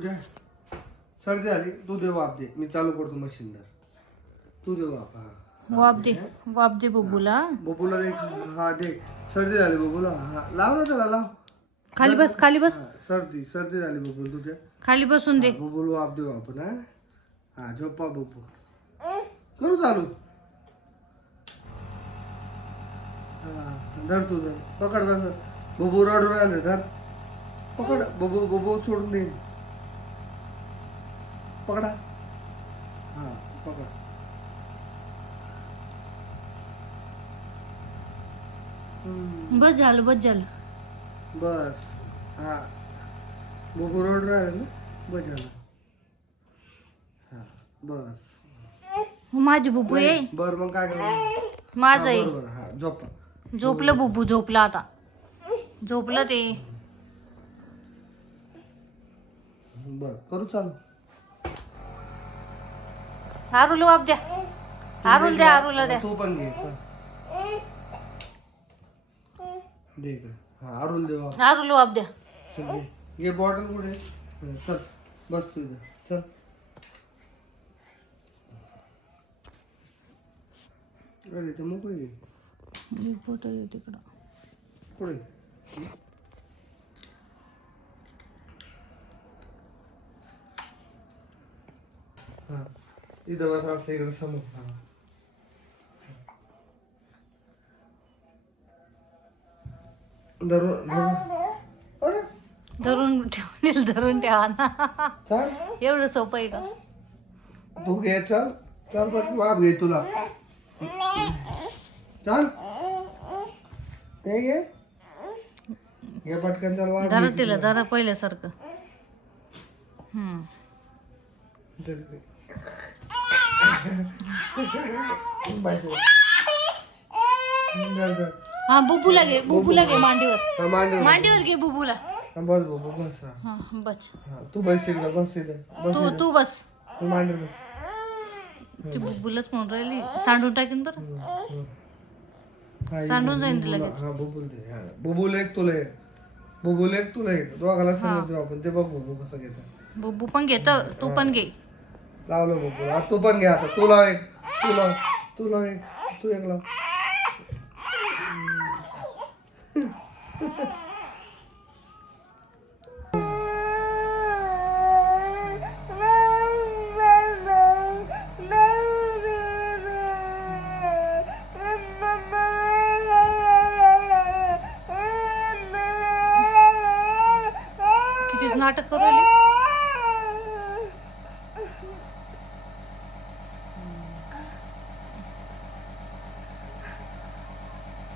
तुझ्या सर्दी आली तू दे वाप दे मी चालू करतो मशीनवर. तू दे वाप हा. वाप दे वाप दे बुबूला. बबूला दे. हा दे. सर्दी झाली बबूला. हा. लाव ना त्याला लाव. खाली बस खाली बस. हा, सर्दी सर्दी झाली बबूल तुझ्या. खाली बसून दे. बबूल वाप देऊ आपण हा. हा झोपा बबू करू चालू. हा धर तू धर. पकड धर बबू रडू राहिले धर. पकड. बबू बबू सोडून दे. पकडा. हा पकड. बस झालं बस झालं. बस. हा. बबू रडू राहिले ना? बस झालं. हा बस. माझी बुबू आहे बर मग काय करायचं? माझं आहे बरोबर हा झोपा. झोपलं बुबू झोपलं आता. झोपलं ते. बर करू चालू. आरुल वाप द्या. आरुल द्या आरुला द्या. तू पण घे. दे. हा अरुल देवा आरुल वाप द्या. चल घे. घे बॉटल कुठे? हा, चल. बस तू इथं. चल. अरे ते मोकळे घे मी फोटो तिकडं. कुठे हा. इथं बस आपल्या इकडे समोर धरून धरून अरे धरून ठेवून धरून ठेवा ना चल एवढं सोपं आहे का? तू घे चल. चल माप घे तुला. चल. ते घे घे पटकन चल वाप धरा घे तिला तुला. धरा पहिल्यासारखं. हम्म. घे. हा बुबूला घे बुबूला घे मांडीवर. मांडीवर. घे बुबूला. बस बाबू बस हा. हा बस. हा, तू बस इकडे बस इथे बस तू इथे. तू बस. तू मांडीवर बस. ती बुबूलाच म्हणून राहिली. सांडून टाकीन बरं. हा, सांडून इथे. जाईन ते बुबुला- लगेच. हा बुबुल दे हा. बुबुल एक तुला एक. बुबुल एक तुला एक. दोघाला सांगत आपण ते बघ बघू कसं घेतं. बुबू पण घेत तू पण घे. लावलं बुबुल आता तू पण घे आता. तू लाव एक. तू लाव. तू लाव एक. तू एक लाव. नाटक करू